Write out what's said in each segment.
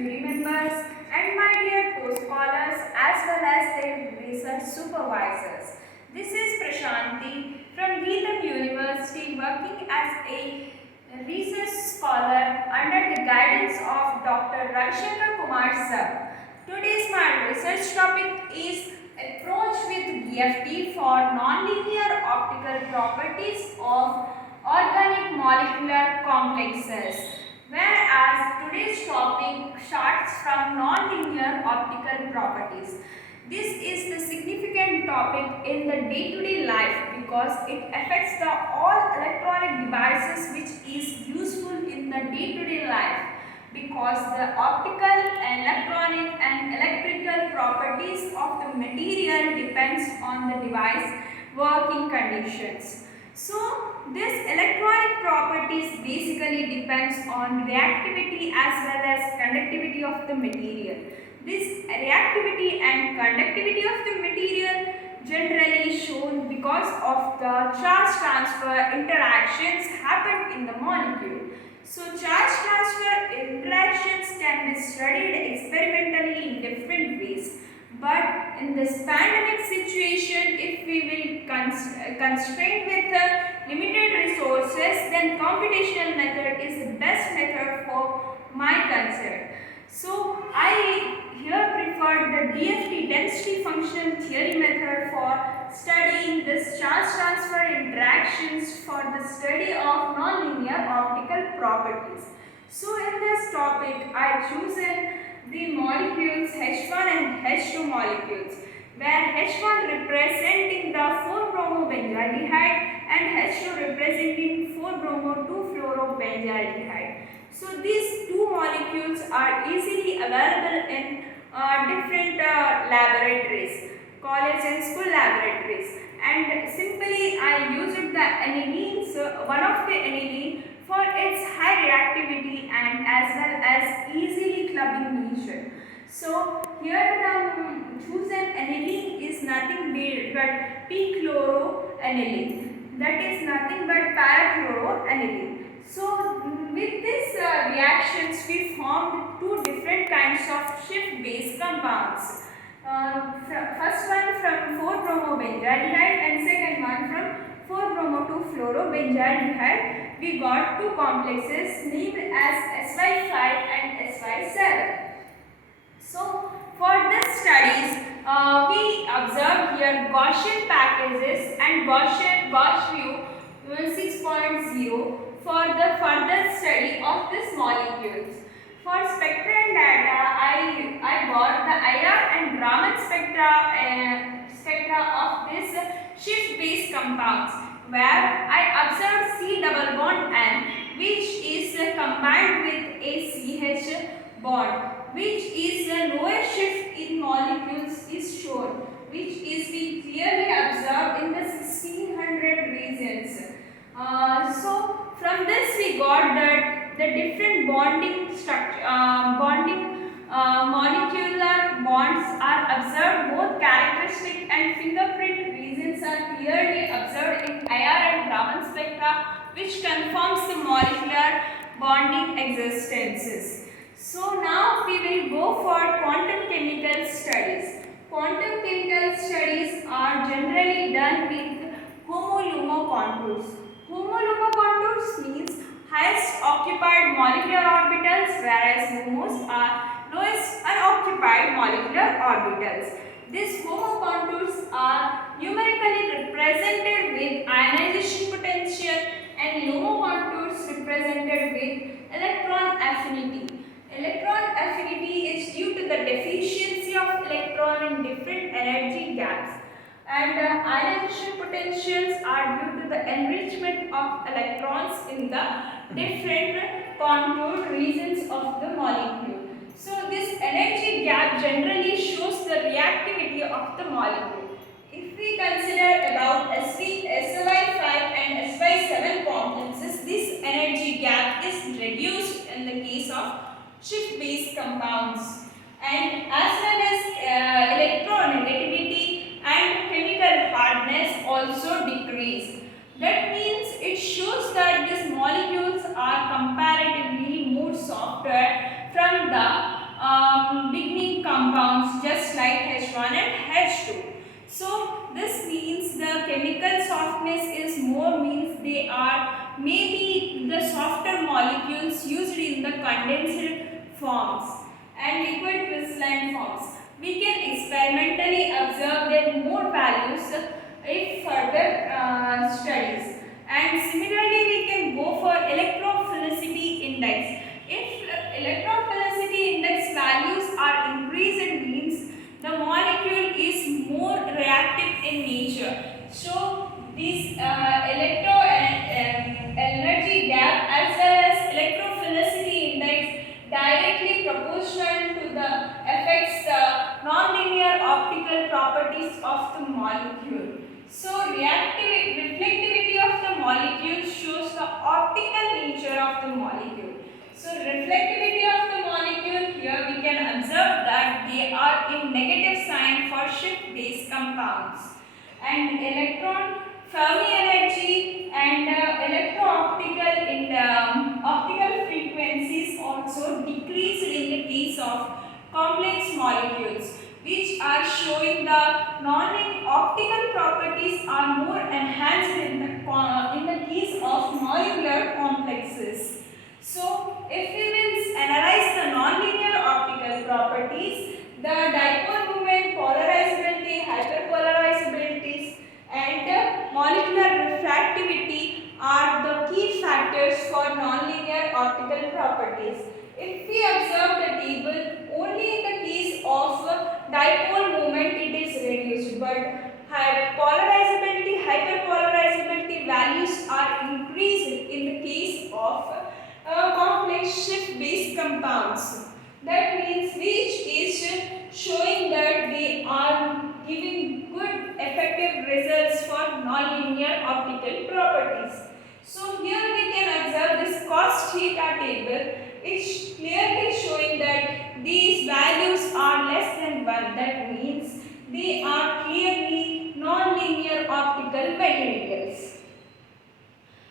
jury members, and my dear co-scholars as well as their research supervisors. This is Prashanti from Geetham University, working as a research scholar under the guidance of Dr. Ravishankar Kumar sir. Today's my research topic is approach with BFT for nonlinear optical properties of organic molecular complexes. Whereas today's topic starts from nonlinear optical properties. This is the significant topic in the day-to-day life because it affects the all electronic devices which is useful in the day-to-day life, because the optical, electronic and electrical properties of the material depends on the device working conditions. So this electronic properties basically depends on reactivity as well as conductivity of the material. This reactivity and conductivity of the material generally shown because of the charge transfer interactions happen in the molecule. So charge transfer interactions can be studied experimentally in different ways. But in this pandemic situation, if we will constrain with limited resources, then computational method is the best method for my concern. So I here prefer the DFT density function theory method for studying this charge transfer interactions for the study of nonlinear optical properties. So in this topic, I chosen the molecules H1 and H2 molecules, where H1 representing the 4-bromobenzyaldehyde and H2 representing 4-bromo-2-fluorobenzyaldehyde. So these two molecules are easily available in different laboratories, college and school laboratories, and simply I used the anilines, one of the anilene for its high reactivity and as well as easily clubbing nature. So here the chosen anilene is nothing but p-chloroanilene, that is nothing but para-chloroanilene. So with these reactions we formed two different kinds of shift-based compounds. First one from 4-bromobenzyaldehyde and second one from 4-bromo-2-fluorobenzyaldehyde. We got two complexes named as SY5 and SY7. So for this studies, we observed here Gaussian packages and Gauss view 6.0 for the further study of these molecules. For spectra and data, I got the IR and Raman spectra of this shift-based compounds, where I observed C double bond N, which is combined with a CH bond, which is the lowest shift in molecules is shown, which is being clearly observed in the 1600 regions. So from this we got that the different bonding structure, molecular bonds are observed. Both characteristic and fingerprint regions are clearly observed in IR and Raman spectra, which confirms the molecular bonding existences. So now we will go for quantum chemical studies. Quantum chemical studies are generally done with HOMO-LUMO contours. HOMO-LUMO contours means highest occupied molecular orbitals, whereas LUMOs are lowest unoccupied molecular orbitals. These HOMO contours are numerically represented with ionization potential and LUMO contours represented with electron affinity. Electron affinity is due to the deficiency of electron in different energy gaps, and ionization potentials are due to the enrichment of electrons in the different contoured regions of the molecule. So this energy gap generally shows the reactivity of the molecule. If we consider about SY5 and SY7 complexes, this energy gap is reduced in the case of shift-based compounds, and as well as electronegativity and chemical hardness also decrease. That means it shows that these molecules are comparatively more softer from the beginning compounds just like H1 and H2. So this means the chemical softness is more, means they are maybe the softer molecules used in the condensed forms and liquid crystalline forms. We can experimentally observe their more values if further studies. And similarly, we can go for electrophilicity index. If electrophilicity index values are increased, means the molecule is more reactive in nature. So this electro energy gap as well as electrophilicity index directly proportional to the affects the nonlinear optical properties of the molecule. So reflectivity of the molecule shows the optical nature of the molecule. So reflectivity of the molecule, here we can observe that they are in negative sign for shift-based compounds. And electron Fermi energy and electro-optical in the optical frequencies also decreased in the case of complex molecules, which are showing the non-optical properties are more enhanced in the case of molecular complexes. So, if we will analyze the nonlinear optical properties, the dipole moment, polarizability, hyperpolarizabilities, and molecular refractivity are the key factors for nonlinear optical properties. If we observe the table, only in the case of dipole moment it is reduced, but polarizability, hyperpolarizability values are increased in the case of complex shift-based compounds. That means which is showing that they are giving good effective results for nonlinear optical properties. So here we can observe this cos theta table, which clearly showing that these values are less than 1. That means they are clearly nonlinear optical materials.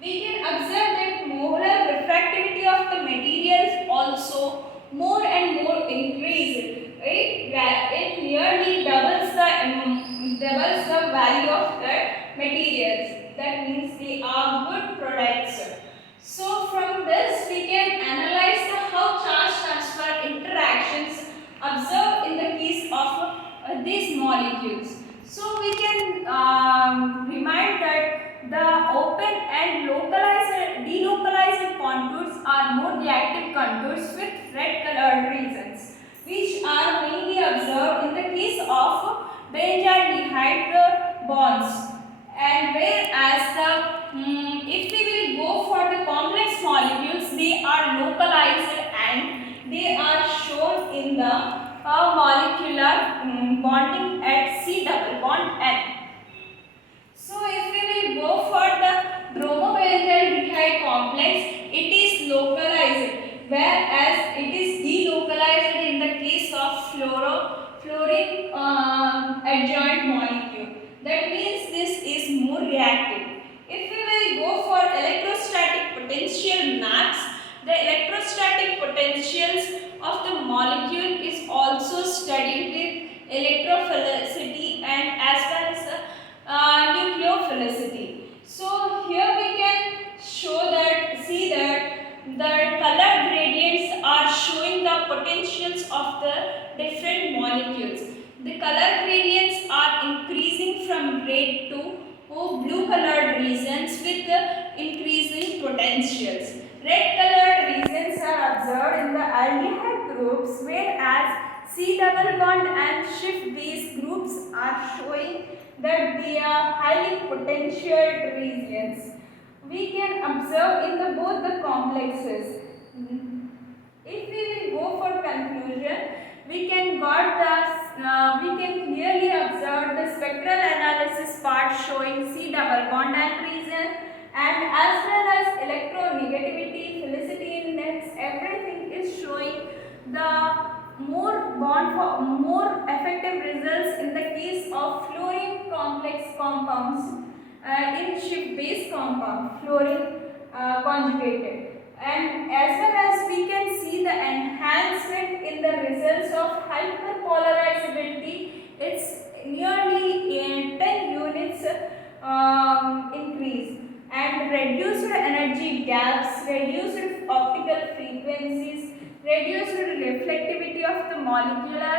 We can observe that molar refractivity of the materials also more and more increased. Right? It nearly doubles the value of the materials. That means they are good products. So from this we can analyze how charge transfer interactions observed in the case of these molecules. So we can remind that the open and delocalized contours are more reactive contours with red colored regions, which are mainly observed in the case of benzaldehyde bonds. And whereas if we will go for the complex molecules, they are localized and they are shown in the molecular bonding at C double bond N. So if we will go for the bromobenzaldehyde complex, it is localized, whereas it is delocalized in the case of fluorine adjoint molecule. That means this is more reactive. If we will go for electrostatic potential maps, the electrostatic potentials of the molecule is also studied with electrophilicity and as well as nucleophilicity. So here we can see that the color gradients are showing the potentials of the different molecules. The color gradients are increasing from red to blue colored regions with the increasing potentials. Red colored regions are observed in the aldehyde groups, whereas C double bond and shift base groups are showing that they are highly potential regions. We can observe in both the complexes. If we will go for conclusion, we can clearly observe the spectral analysis part showing C double bond and region, and as well as electronegativity, Filicity index, everything is showing the more effective results in the case of fluorine complex compounds in shift base compound, fluorine conjugated. and as well as we can see the enhancement in the results of hyperpolarizability. It's nearly 10 units increase, and reduced energy gaps, reduced optical frequencies, reduced reflectivity of the molecular,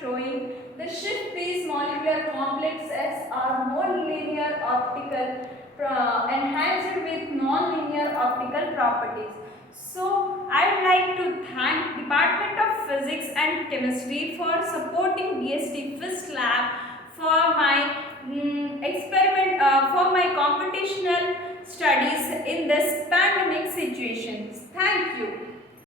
showing the shift these molecular complexes are more linear optical, enhanced with non-linear optical properties. So I would like to thank Department of Physics and Chemistry for supporting DST Phys Lab for my for my computational studies in this pandemic situations. Thank you.